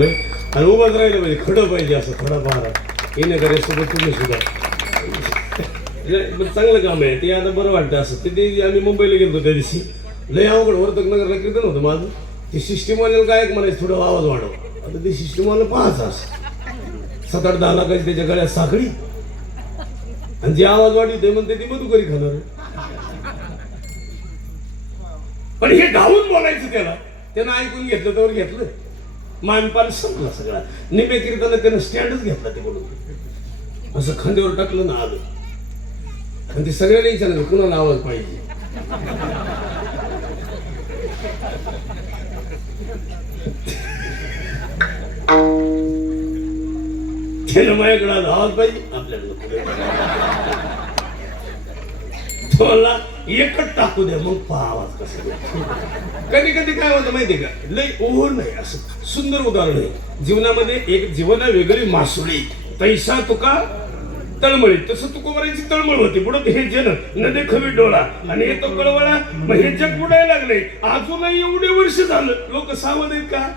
आणि उभंच राहिलं पाहिजे खडं पाहिजे असं खडं पहारा येण्याकडे सोबत तुम्ही सुद्धा. चांगलं काम आहे. ते आता बरं वाटतं असं. ते- ते आम्ही मुंबईला गेलो त्या दिवशी. लय अवघड वर्तक नगरला कीर्तन होतं माझं. ते सिस्टीमवाल्याला गायक म्हणायचं थोडं आवाज वाढव. आता ते सिस्टीमवाला पाहायचं असं. सात आठ दहा लाखाची त्याच्या गळ्यात साखळी. आणि जे आवाज वाढवते म्हणते ती मधुकरी खाणार पण हे धावून बोलायचं त्याला. त्यानं ऐकून घेतलं तर घेतलं. मानपान संपला सगळा. निम्या कीर्तन त्यानं स्टँडच घेतला ते बोलून. असं खांद्यावर टाकलं ना आलं. आणि ते सगळ्याला विचारलं कुणाला आवाज पाहिजे? त्यानं माझ्याकडे आवाज पाहिजे? आपल्याकडे पुढे. एकच टाकू द्या मग पहा आवाज कसा कधी कधी काय होतं माहितीये का? लय ओव्हर नाही असं. सुंदर उदाहरण आहे. जीवनामध्ये एक जीवना वेगळी मासुळी. तैसा तुका तळमळी. तसं तुकोबरायची तळमळ होती. पुढं हे जन नदे खवी डोळा. आणि हे तो कळवळा. मग हे जग बुडायला लागले. अजूनही एवढे वर्ष झालं. लोक सावध आहेत का?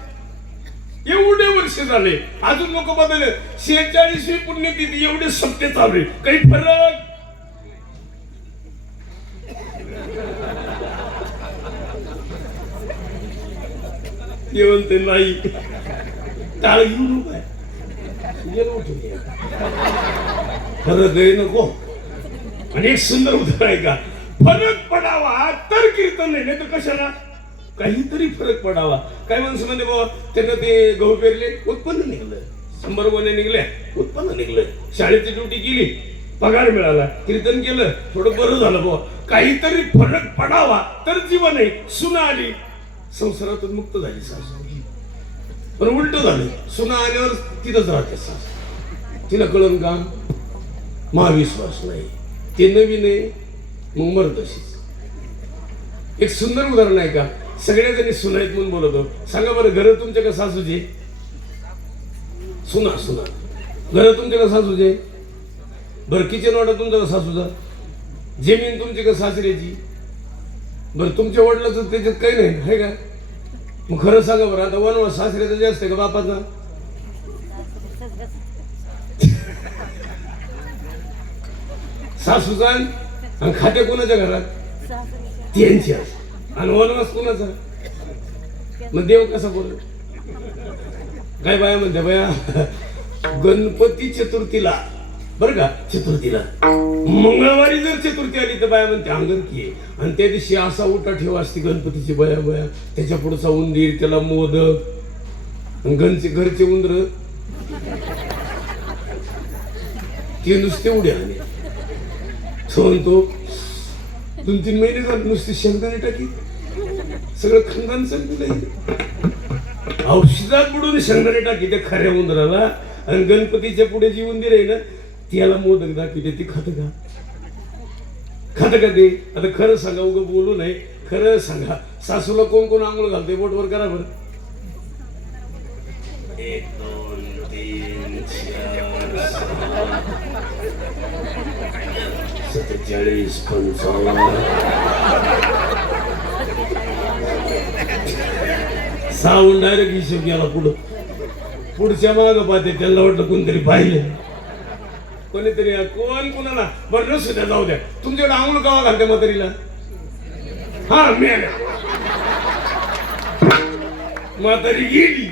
एवढे वर्ष झाले. अजून लोक बदलले. शेहेचाळीसवी पुण्यतिथी एवढे सत्य चालू काही फरक जेवण ते नाही. टाळ घेऊ नको फरक आहे नको. आणि एक सुंदर उदाहरण आहे का? फरक पडावा तर कीर्तन नाही तर कशाला? काहीतरी फरक पडावा. काय माणसं म्हणजे बाबा त्यांना ते गहू पेरले उत्पन्न निघलं. शंभर गोणे निघले उत्पन्न निघलं. शाळेची ड्युटी केली पगार मिळाला कीर्तन केलं थोडं बरं झालं बाबा. काहीतरी फरक पडावा तर जीवन आहे. सुना आली संसारातून मुक्त झाली सासू. पण उलट झालं. सुना आल्यावर तिथंच राहते सासू. तिला कळण का? महाविश्वास नाही. ते नवीन आहे मग मर तशीच एक सुंदर उदाहरण आहे का? सगळ्या जणी सुनाईत म्हणून बोलतो सांगा बरं घर तुमच्या का सासूचे? सुना सुना. घर तुमच्या का सासूचे? बरं किचन वाटा तुमच्या का सासूचा? जमीन तुमची का सासऱ्याची? बरं तुमच्या वडिलाचं त्याच्यात काही नाही आहे का? मग खरं सांगा बरं आता वनवास सासऱ्याचा जास्त का बापाचा? सासूचा आणि खाते कोणाच्या घरात? त्यांच्या आणि वनवास कोणाचा? मग देव कसा बोल काय बाया म्हणते बाया गणपती चतुर्थीला बरं का? चतुर्थीला. मंगळवारी जर चतुर्थी आली तर बाया म्हणते अंगण की आहे. आणि त्या दिवशी असा उठा ठेवा असते गणपतीची बया बया. त्याच्या पुढचा उंदीर त्याला मोदक. घरचे घरचे उंदर. ते नुसते उड्या आले. तो म्हणतो दोन तीन महिने झाले नुसती शेंगदाणे टाकी. सगळं खानदान संपलं औषधात बुडून शेंगदाणे टाकी त्या खऱ्या उंदराला. आणि गणपतीच्या पुढे जी उंदीर आहे ना त्याला मोदक दाखवते ती खात का? खात का ते? आता खरं सांगा उगं बोलू नाही खरं सांगा सासूला कोण कोण आंघोळ घालते बोटवर करा बरं. एक दोन तीन सत्तेचाळीस पंचावन्न. साऊंड डायरेक्ट हिशोब गेला पुढं. पुढच्या माग पाहते त्यांना वाटलं कोणतरी पाहिलं. कोणीतरी कोण कुणाला? बरं नसू द्या जाऊ द्या. तुमच्याकडे आंघोळ गावा घालते म्हातारीला? हा मेल्या म्हातारी गेली.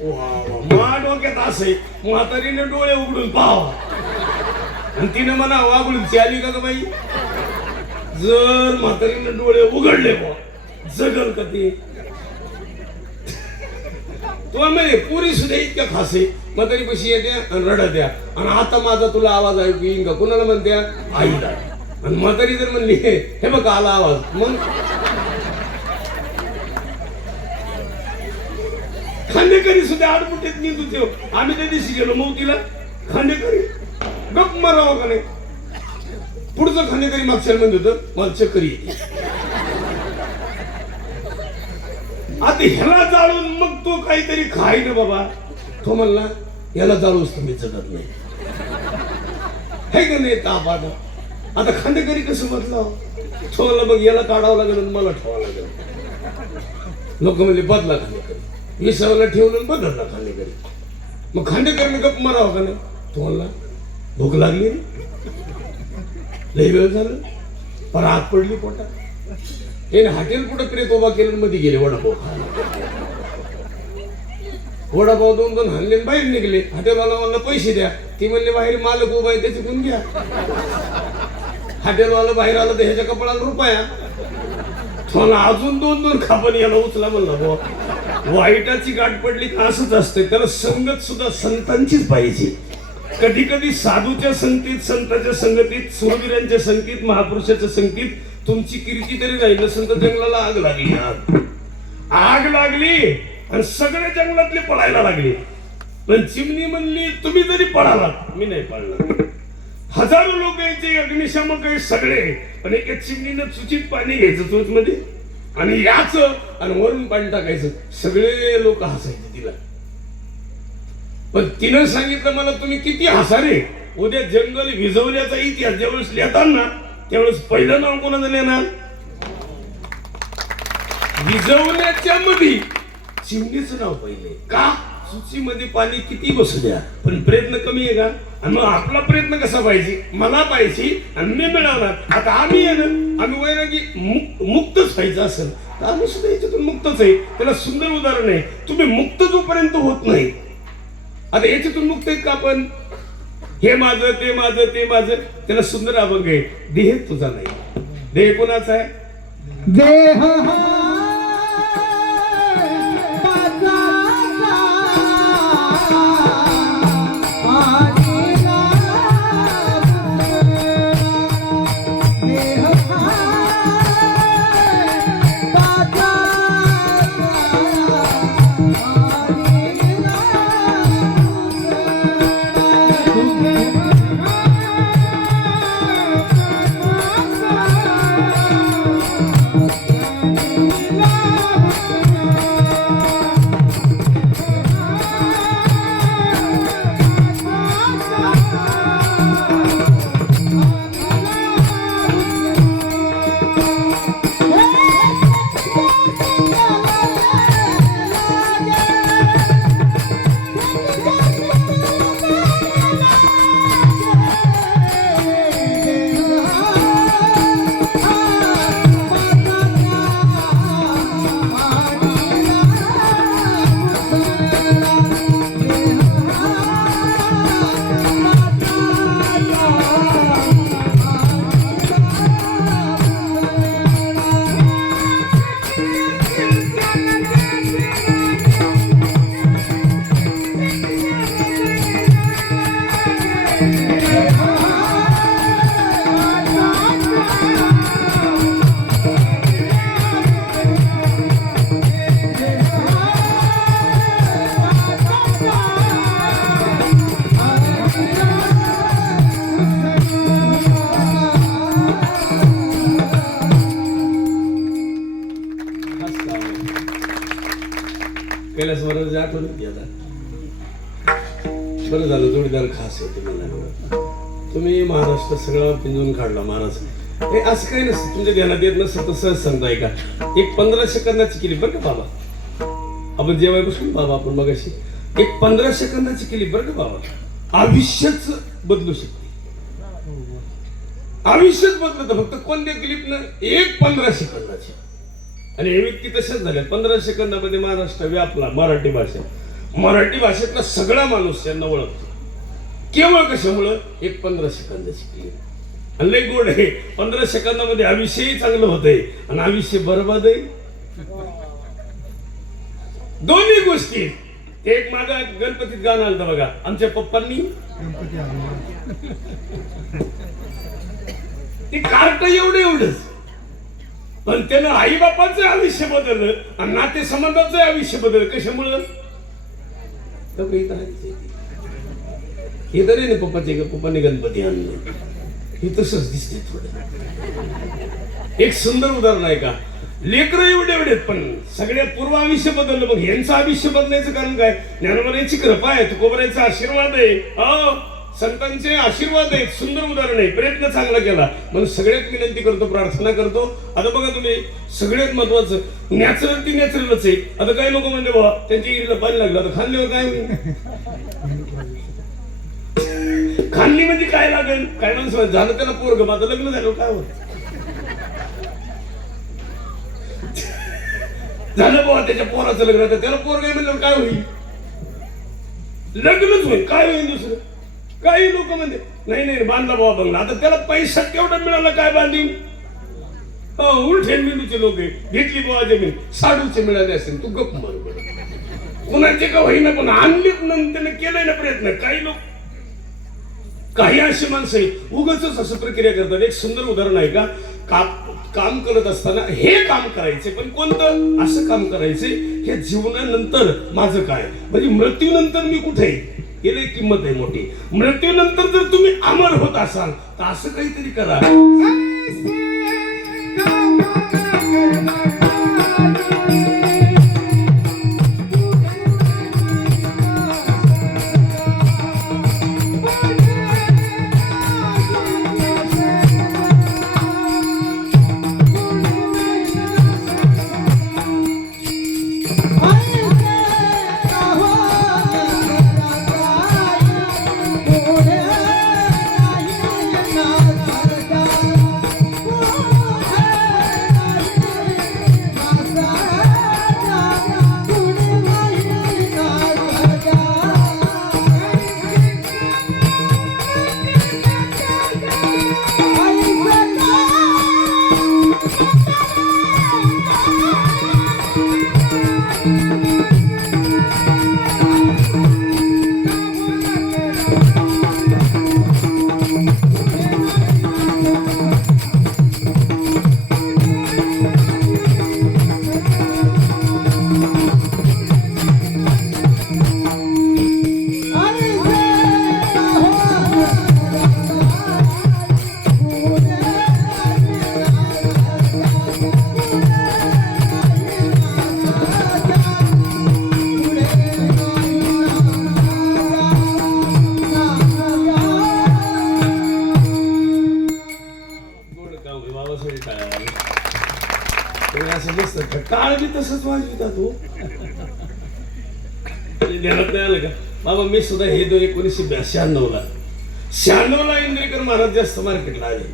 वा वा मा डोक्यात असे म्हातारीने डोळे उघडून पाहावा. आणि तिने म्हणा वागून चाली का ग बाई? जर म्हातारीने डोळे उघडले बा जगल का ते? तो म्हणजे पुरी सुद्धा इतक्या खासे म्हातारी पशी येते आणि रडत द्या आणि आता माझा तुला आवाज ऐकू येईन का कुणाला म्हणत्या आईला आणि म्हातारी जर म्हणली हे बघ आला आवाज मग खांदेकरी सुद्धा आडमुठेत निघू देव आम्ही त्या दिवशी गेलो मौतीला खांदेकरी गप मरावं का नाही पुढचं खांदेकरी मागच्या म्हणत होतं मला चक्कर येते। आता ह्याला जाळून मग तो काहीतरी खाय ना बाबा. तो म्हणला याला जाळूच तुम्ही जगत नाही. हे का नाही ताप आता आता खांदेकरी कसं बदलाव तो म्हणला मग याला काढावं लागेल आणि मला ठेवावं लागेल. लोक म्हणजे बदला खांदेकरी विसावला ठेवलं आणि बदलला खांडेकरी. मग खांडेकरने गप मारावं का नाही? तो म्हणला भूक लागली नाही लई वेळ झालं. पर आत पडली पोटात. त्याने हॉटेल कुठं प्रेत उभा केलं मध्ये गेले वडापाव. वडापाव दोन दोन हल्ले बाहेर निघले. हॉटेलवाला मला पैसे द्या. ती म्हणले बाहेर मालक उभा आहे त्याची गुण घ्या. हॉटेलवाला बाहेर आलं तर ह्याच्या कपडाला रुपया. मला अजून दोन दोन खापण याला उचला म्हणला बो वाईटाची गाठ पडली का असंच असते त्याला संगत सुद्धा संतांचीच पाहिजे. कधी कधी साधूच्या संगतीत संतांच्या संगतीत सुरवीरांच्या संगतीत महापुरुषाच्या संगतीत तुमची कीर्ती तरी नाही नसेल तर जंगलाला आग लागली. आग आग लागली आणि सगळे जंगलातले पळायला लागले. पण चिमणी म्हणली तुम्ही जरी पळालात मी नाही पळला हजारो लोक यायचे अग्निशामक आहे सगळे. पण एका चिमणीनं सुचित पाणी घ्यायचं चोच मध्ये आणि याच आणि वरून पाणी टाकायचं. सगळे लोक हसायचे तिला. पण तिनं सांगितलं मला तुम्ही किती हसारे? उद्या जंगल विझवल्याचा इतिहास ज्यावेळेस लिहिताना त्यावेळेस पहिलं नाव कोणाचं लिहिणार? विजवण्याच्या मध्ये चिमणीचं नाव पहिले. का? सुचीमध्ये पाणी किती बसू द्या. पण प्रयत्न कमी आहे का? आणि मग आपला प्रयत्न कसा पाहिजे? मला पाहिजे आणि मी मिळवणार. आता आम्ही आहे ना आम्ही वैरागी मुक्त मुक्तच पाहिजे असेल तर आम्ही सुद्धा याच्यातून मुक्तच आहे. त्याला सुंदर उदाहरण आहे. तुम्ही मुक्त जोपर्यंत होत नाही आता याच्यातून मुक्त आहेत का आपण? हे माझं ते माझं ते माझं. त्याला सुंदर अभंग आहे. देह तुझा नाही. देह कोणाचा आहे? देह जोडीदार खास आहे तुम्ही तुम्ही महाराष्ट्र सगळा पिंजून काढला महाराज. हे असं काही नसतं तुमच्या ध्यानात येत नसतं तर सहज सांगताय का एक पंधरा सेकंदाची केली बरं का बाबा? आपण जेवाय बसून बाबा आपण मगाशी. एक पंधरा सेकंदाची केली बरं का बाबा? आयुष्यच बदलू शकते. आयुष्यच बदलत फक्त कोणत्या क्लिपनं एक पंधरा सेकंदाची आणि हे व्यक्ती तशाच झाल्या पंधरा सेकंदामध्ये महाराष्ट्र व्यापला मराठी भाषा. मराठी भाषेतला सगळा माणूस यांना ओळखतो. केवळ कशामुळं? एक पंधरा सेकंदाची क्लिप आणि लय गोड आहे. पंधरा सेकंदामध्ये आयुष्यही चांगलं होतंय आणि आयुष्य बरबाद आहे दोन्ही गोष्टी. एक माझा गणपतीत गाणं आलं बघा. आमच्या पप्पांनी. ते कार्ट एवढं एवढंच. पण त्यानं आई बापाचं आयुष्य बदललं आणि नाते संबंधाचं आयुष्य बदललं. कशामुळं तर काही तर आहेच आहे. हे तरी ना पप्पाचे पप्पाने गणपती आणलं. हे तसंच दिसते थोडं. एक सुंदर उदाहरण आहे का? लेकर एवढे एवढे पण सगळ्या पूर्व आयुष्य बदललं मग यांचं आयुष्य बदलायचं कारण काय? ज्ञानोबाईची कृपा आहे तुकोबऱ्याचा आशीर्वाद आहे. हो संतांचे आशीर्वाद आहेत. सुंदर उदाहरण आहे. प्रयत्न चांगला केला. म्हणून सगळ्यात विनंती करतो प्रार्थना करतो. आता बघा तुम्ही सगळ्यात महत्वाचं नॅचरल ती नॅचरलच आहे. आता काही लोक म्हणजे बाबा त्यांच्या इरीला पाणी लागलं. आता खाल्ल्यावर काय खाल्ली म्हणजे काय लागेल? काय म्हणून झालं त्याला पोरग माझं लग्न झालं काय होत? झालं बाबा त्याच्या पोराचं लग्न तर त्याला पोरग म्हणलं काय होईल? लग्नच होईल काय होईल दुसरं? काही लोक म्हणते नाही नाही बांधला बाबा बंगला आता त्याला पैसा केवढा मिळाला काय बांधीव हो, उलटे लोक आहे. घेतली बाबा जमीन साडूचे मिळाले असेल तू गप बरोबर कुणाचे का होईना पण आणलीच नंतर केलंय ना प्रयत्न काही लोक काही अशी माणसं उगच उगाच असं प्रक्रिया करतात. एक सुंदर उदाहरण आहे का? का- काम करत असताना हे काम करायचे पण कोणतं? असं काम करायचे हे जीवनानंतर माझं काय? म्हणजे मृत्यूनंतर मी कुठे आहे? याला किंमत आहे मोठी. मृत्यूनंतर जर तुम्ही अमर होत असाल तर असं काहीतरी करा. काळ बी तसंच वाजविता तू. ध्यानात नाही आलं का? बाबा मी सुद्धा हे दोन एकोणीसशे शहाण्णवला शहाण्णवला इंद्रेकर महाराज जास्त मार्केटला आले.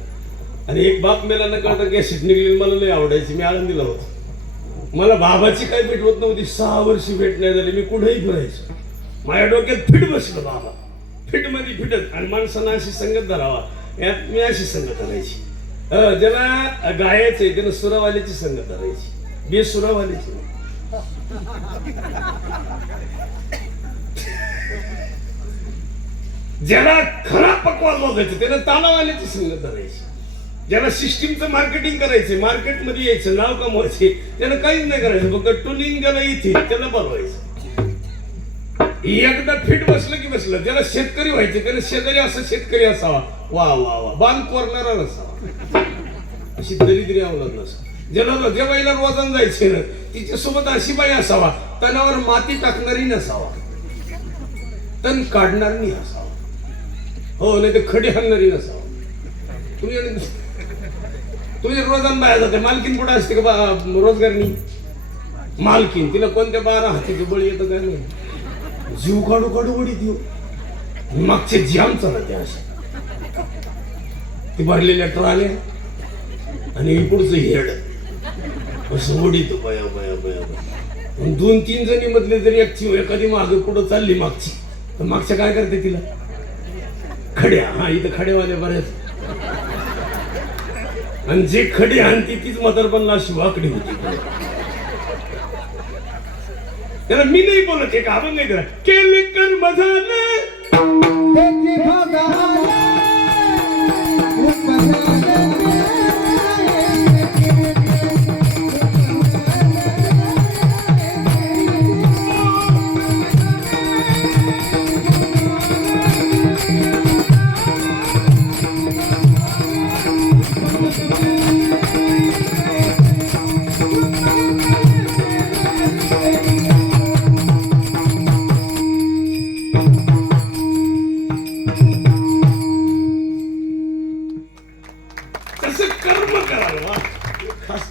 आणि एक बाप मेला न कळता गॅसिट निघली मला लय आवडायची मी आनंदीला होतो. मला बाबाची काही भेट होत नव्हती सहा वर्षी भेट नाही झाली मी कुठेही फिरायचो. माझ्या डोक्यात फिट बसलं बाबा. फिट म्हणजे मध्ये फिटत आणि माणसांना अशी संगत धरावा. यात मी अशी संगत धरायची. ज्याला ज्याला आहे त्यानं सुरावाल्याची संगत धरायची. बे सुरावालीची ज्याला खरा पकवा बघायचं त्यानं तालावाल्याची संगत धरायची. ज्याला सिस्टीमचं मार्केटिंग करायचं मार्केटमध्ये यायचं नाव कमवायचे त्यानं काहीच नाही करायचं फक्त टुनिंग ज्याला इथे त्याला बनवायचं. एकदा फिट बसलं की बसलं ज्याला शेतकरी व्हायचे त्याला शेजारी असं शेतकरी असावा. वा वा वा बांध कोरणारा नसावा. अशी दरिद्री अवलंब नसावा जनाला ज्या बाईला रोजान जायचे ना तिच्यासोबत अशी बाई असावा तणावर माती टाकणारी नसावा. तण काढणार नाही असावा. हो नाही ते खडी हाणणारी नसावा. तुम्ही तुम्ही रोजान बाया जाते मालकीन कुठं असते का बा रोजगारनी मालकीन तिला कोणत्या बारा हातीचे बळी येतं काय नाही जीव काढू काढू बडी देऊ मागचे जाम चालते असे. ते भरलेल्या ट्राल्या आणि पुढचं हेड. असं उडीत बया बया बया बया दोन तीन जणी मधले जरी एकची एखादी मागे पुढं चालली मागची तर मागच्या काय करते तिला? खड्या. हा इथं खडेवाले बऱ्याच. आणि जे खडे आणते तीच मदरपणला अशी वाकडी होती. त्याला मी नाही बोलत एक आपण नाही करा केले कर मजाले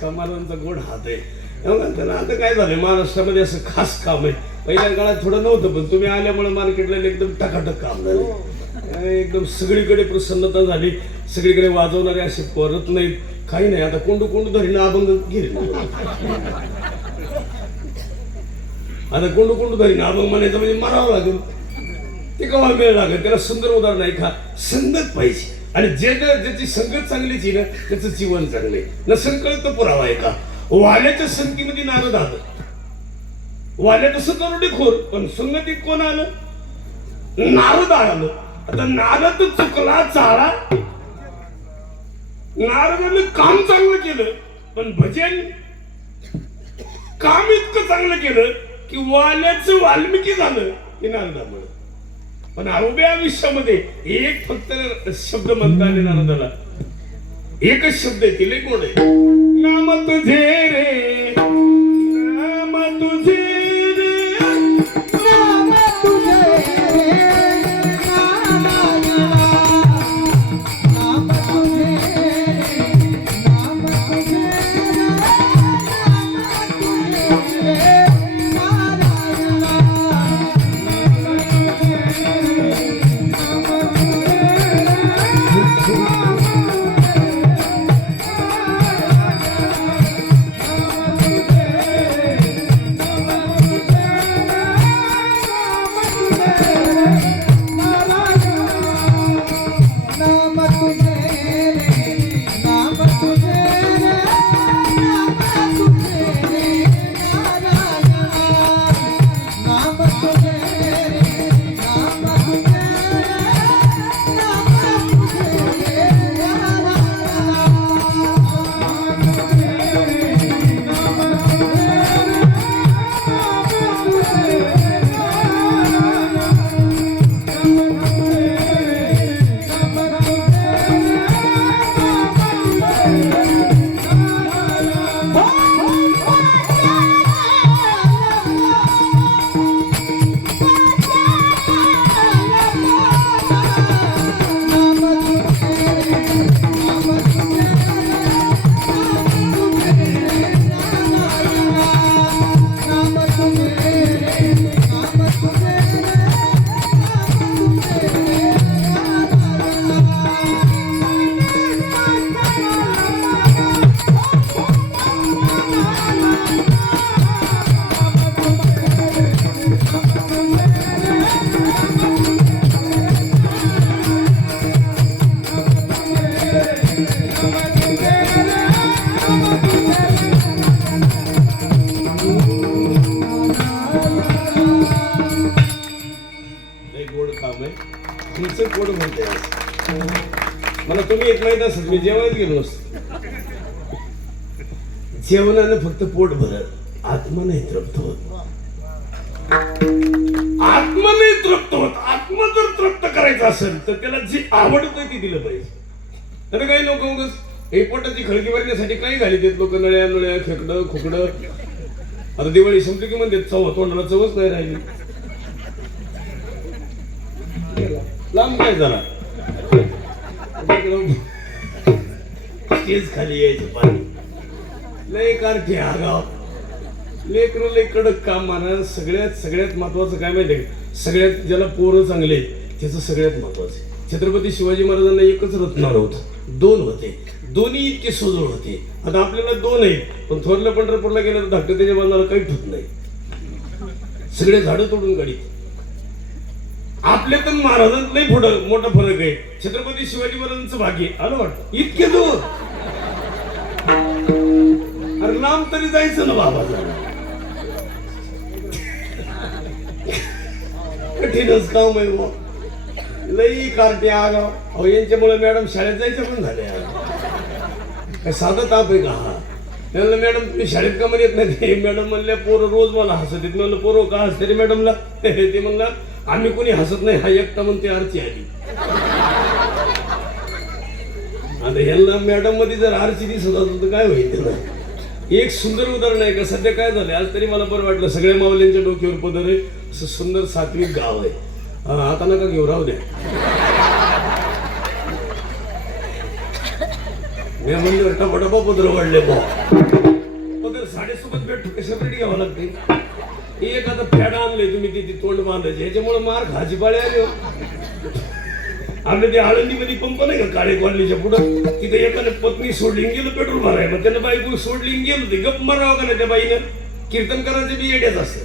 महाराजांचा गोड हात आहे. आता काय झालंय महाराष्ट्रामध्ये असं खास काम आहे. पहिल्या काळात थोडं नव्हतं पण तुम्ही आल्यामुळे मार्केटला एकदम टकाटक काम झालं. एकदम सगळीकडे प्रसन्नता झाली. सगळीकडे वाजवणारे असे परत नाहीत. काही नाही आता कोंडू कोंडू धरीनं अभंग गेले आता कोंडू कोंडू धरीनं अभंग म्हणायचं म्हणजे मरावं लागेल. ते केव्हा वेळ लागेल? त्याला सुंदर उदाहरण आहे का? संगत पाहिजे. आणि जे जे- ज्याची संगत चांगलीची ना त्याचं जीवन चांगले न संकल्प पुरावा आहे का? वाल्याच्या संगतीमध्ये नारद आलं. वाल्या तसं करोडीखोर पण संगतीत कोण आलं? नारद आलं. आता नारद चुकला चारा. नारदाने काम चांगलं केलं पण भजन काम इतकं चांगलं केलं की वाल्याचं वाल्मिकी झालं की नारदामुळे. पण अरोब्या आयुष्यामध्ये एक फक्त शब्द म्हणता आले नारदाला एकच शब्द आहे तिले कोण आहे? नाम तुझे रे नाम तुझे म्हणते. मला तुम्ही एक माहीत असत मी जेवायच गेलो जेवणानं फक्त पोट भरत आत्मा नाही तृप्त होत. आत्मा नाही तृप्त होत. आत्मा जर तृप्त करायचा असेल तर त्याला जे आवडतं ते दिलं पाहिजे. तर काही लोक उगस हे पोटाची खळगी भरण्यासाठी काही घाली देत. लोक नळ्या नळ्या खेकडं खोकडं. आता दिवाळी संपली की म्हणते चव तोंडाला चवच नाही राहिली. लांब काय झाला तेच खाली यायचं पाणी. लय कारखे हा गाव. लेकर लय कडक काम माना सगळ्यात सगळ्यात महत्वाचं काय माहितीये सगळ्यात ज्याला पोरं चांगले त्याचं सगळ्यात महत्वाचं आहे. छत्रपती शिवाजी महाराजांना एकच रत्नावर होत दोन होते. दोन्ही इतके सुदृढ होते. आता आपल्याला दोन आहेत. पण थोरल्या पंढरपूरला गेलं तर धाकटं त्याच्या बांधाला काही होत नाही. सगळे झाडं तोडून काढित. आपल्या तर महाराजांत लई पुढं मोठा फरक आहे. छत्रपती शिवाजी महाराजांचं भाग्य आलं वाटतं? इतके दूर. अरे लांब तरी जायचं ना बाबा कठीणच काम आहे बुवा. लई कार्टे आगाव. अहो यांच्यामुळे मॅडम शाळेत जायचं पण झाले काय साधा ताप आहे का हा? त्यांना मॅडम तुम्ही शाळेत का म्हणत नाही? मॅडम म्हणल्या पोरं रोज मला हसत येत म्हणलं पोरं का हसते रे मॅडमला ते म्हणलं आम्ही कोणी हसत नाही हा एकटा म्हणते आरची आली. आता यांना मॅडममध्ये जर आरची दिसत असेल तर काय होईल त्याला एक सुंदर उदाहरण आहे का? सध्या काय झालंय? आज तरी मला बरं वाटलं सगळ्या मावल्यांच्या डोक्यावर पदर आहे. असं सुंदर सात्विक गाव आहे. आता नका घेऊ राहू द्या. मी म्हणजे टपाटपा पत्र वाढले बा साडेसोबत भेटतो का सेपरेट घ्यावं लागते? एखादं फॅड आणलंय तुम्ही तिथे तोंड बांधायचे ह्याच्यामुळे मार खाजी पाळे आले आम्ही हो. ते आळंदीमध्ये पंप नाही का काळे कॉलनीच्या पुढं? तिथे एकाने पत्नी सोडली गेलं पेट्रोल भराय मग त्यानं बायको सोडली गेलो ते गप मारावं का नाही त्या बाईनं? कीर्तन करायचं बी येड्याच असत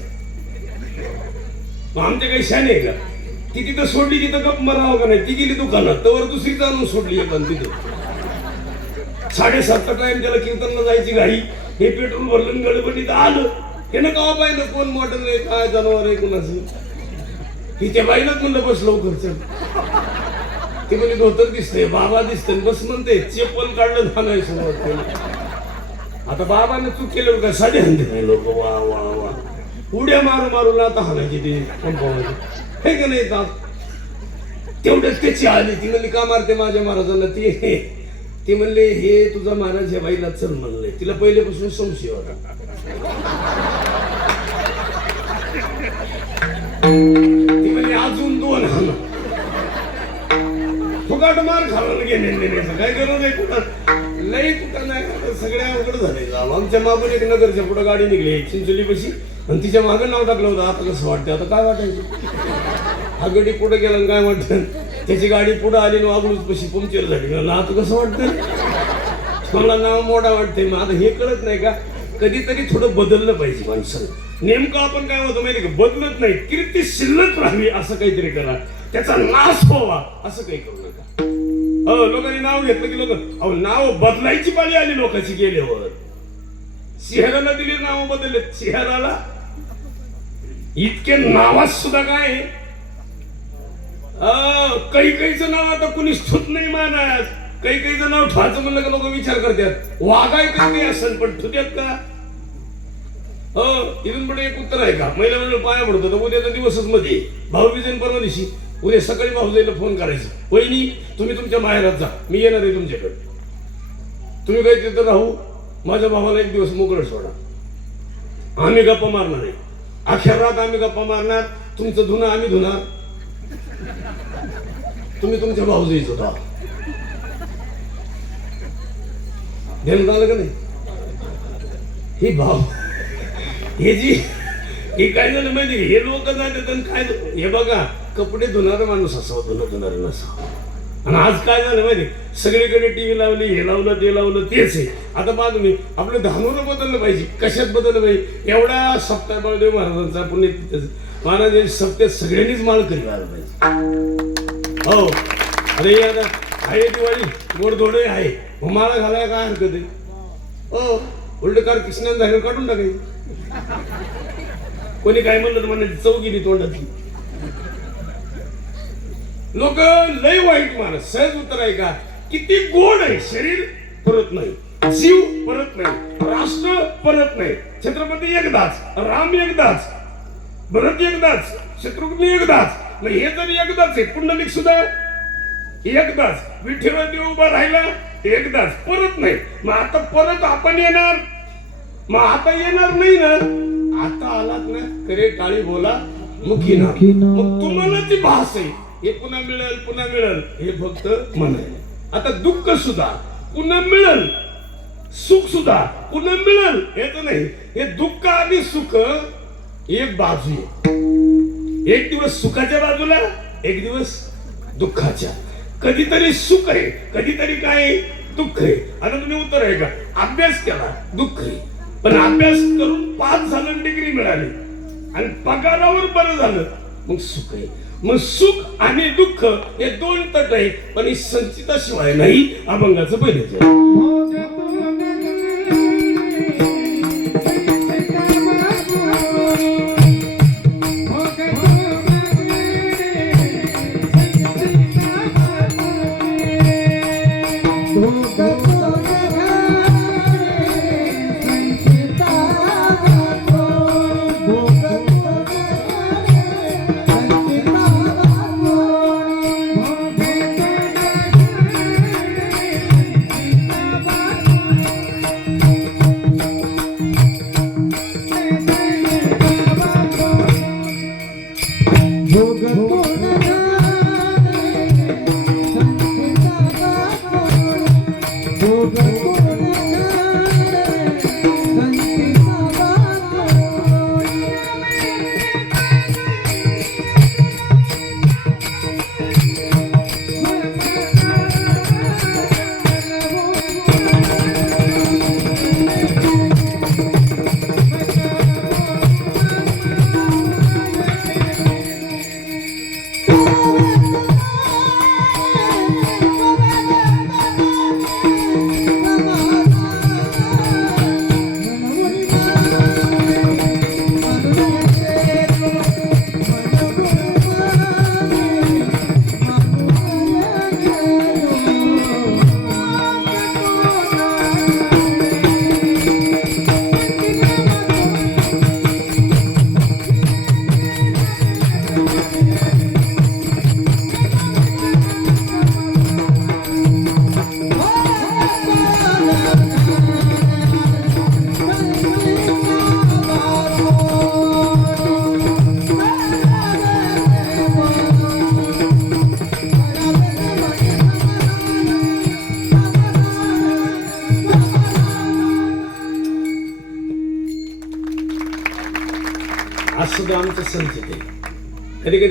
मग आमच्या काही शाने आहे का? ती तिथं सोडली तिथं गप मारावं का नाही? ती गेली दुकानात तर दुसरी आणून सोडली एकानं तिथं. साडेसातचा टाइम त्याला कीर्तनला जायची गाडी हे पेट्रोल भरलं गडबडीत आलं. त्यानं का पाहिलं कोण मॉडल आहे काय जनावर आहे कोणाचं? की त्या बाईला म्हणलं बस लवकर चल. म्हणजे धोतर दिसते बाबा दिसते बस म्हणते चप्पल काढलं धानाय सुरुवात आता बाबाने चूक केलं का साडे हंडे नाही लोक? वा वा वा. उड्या मारू मारून आता हाणायची ते कंपाऊंड हे का नाही का तेवढ्याच त्याची आली. ती म्हणली का मारते माझ्या महाराजांना? ती ती म्हणले हे तुझा महाराज ह्या बाईला चल म्हणले तिला पहिल्यापासून संशय होता. ती अजून दोन हाण फुकाट मार खाला गेले काय गरज आहे कुठं. लई कुठं नाही. सगळ्या अवघड झाले. आमच्या मागून एक नगरच्या पुढे गाडी निघली. चिंचोली पशी आणि तिच्या मागं नाव टाकलं होतं. आता कसं वाटतं आता काय वाटायचं? हा गडी पुढे गेला काय वाटतं? त्याची गाडी पुढे आली ना वागणूच पशी पंक्चर झाली. ना आता कसं वाटतं? मला नाव मोठा वाटतंय. मग आता हे कळत नाही का? कधीतरी थोडं बदललं पाहिजे माणसानं. नेमकं आपण काय होतं माहिती का? बदलत नाही कीर्ती शिल्लक राहावी असं काहीतरी करा. त्याचा नाश व्हावा असं काही करू नका. लोकांनी नाव घेतलं की लोक अहो नाव बदलायची पाळी आली लोकांची गेल्यावर. सिंहराला दिली नाव बदलले. सिंहराला इतके नावात सुद्धा काय? आहे? अं, काही काहीच नाव आता कुणी स्तुत नाही मानत काही काही जण ठाच म्हणलं का लोक विचार करतात. वागाय करते असेल पण ठुत्यात का? हो इथून पण एक उत्तर आहे का? महिला मंडळ पाया पडतो तर उद्याचा दिवसच मध्ये. भाऊबीजन विजयन परवा दिवशी. उद्या सकाळी भाऊजाईला फोन करायचं. वहिनी तुम्ही तुमच्या माहेरात जा. मी येणार आहे तुमच्याकडे. तुम्ही काही तिथं राहू. माझ्या भावाला एक दिवस मोकळं सोडा. आम्ही गप्पा मारणार आहे. अखेर रात आम्ही गप्पा मारणार. तुमचं धुणं आम्ही धुणार. तुम्ही तुमच्या भाऊजाईचं होता ध्यानात आलं का नाही। हे भाव हे जी हे काय झालं माहिती हे लोक जाते आणि काय हे बघा कपडे धुणारा माणूस असावं हो, धुणं धुणारा नसावं आणि हो। आज काय झालं माहिती सगळीकडे टी व्ही लावली हे लावलं ते लावलं तेच आहे आता पहा तुम्ही आपलं धानून बदललं पाहिजे कशात बदललं पाहिजे एवढा सप्ताह बळदेव महाराजांचा पुणे महाराज यांनी सप्त्यात सगळ्यांनीच माळ करी व्हायला पाहिजे हो। अरे आता आहे दिवाळी गोडधोडे आहे मग माळा घालाय काय हरकत आहे? हो उलट कृष्णान जाहीर काढून टाकाय कोणी काय म्हणलं तर म्हणायची गेली तोंडाची लोक लय वाईट मार सहज उत्तर आहे का? किती गोड आहे. शरीर परत नाही. जीव परत नाही. राष्ट्र परत नाही. छत्रपती एकदाच. राम एकदाच. भरत एकदाच. शत्रुघ्न एकदाच. मग हे जर एकदाच आहे पुंडलिक सुद्धा एकदाच विठ्ठल देव उभा राहिला एकदाच परत नाही. मग आता परत आपण येणार? मग आता येणार नाही ना? आता आलात ना करे टाळी बोला मुखी ना. मग तुम्हाला ती भास आहे. हे पुन्हा मिळेल पुन्हा मिळेल. हे फक्त मन आहे. आता दुःख सुद्धा पुन्हा मिळेल. सुख सुद्धा पुन्हा मिळेल. हे तर नाही. हे दुःख आणि सुख एक बाजू आहे. एक दिवस सुखाच्या बाजूला एक दिवस दुःखाच्या. कधीतरी सुख आहे कधीतरी काय दुःख आहे. आता तुम्ही उत्तर आहे का? अभ्यास केला दुःख आहे. पण अभ्यास करून पाच झालं डिग्री मिळाली. आणि पगारावर बरं झालं मग सुख आहे. मग सुख आणि दुःख हे दोन तट आहे पण ही संचिताशिवाय नाही अभंगाचं पहिलेच आहे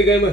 असं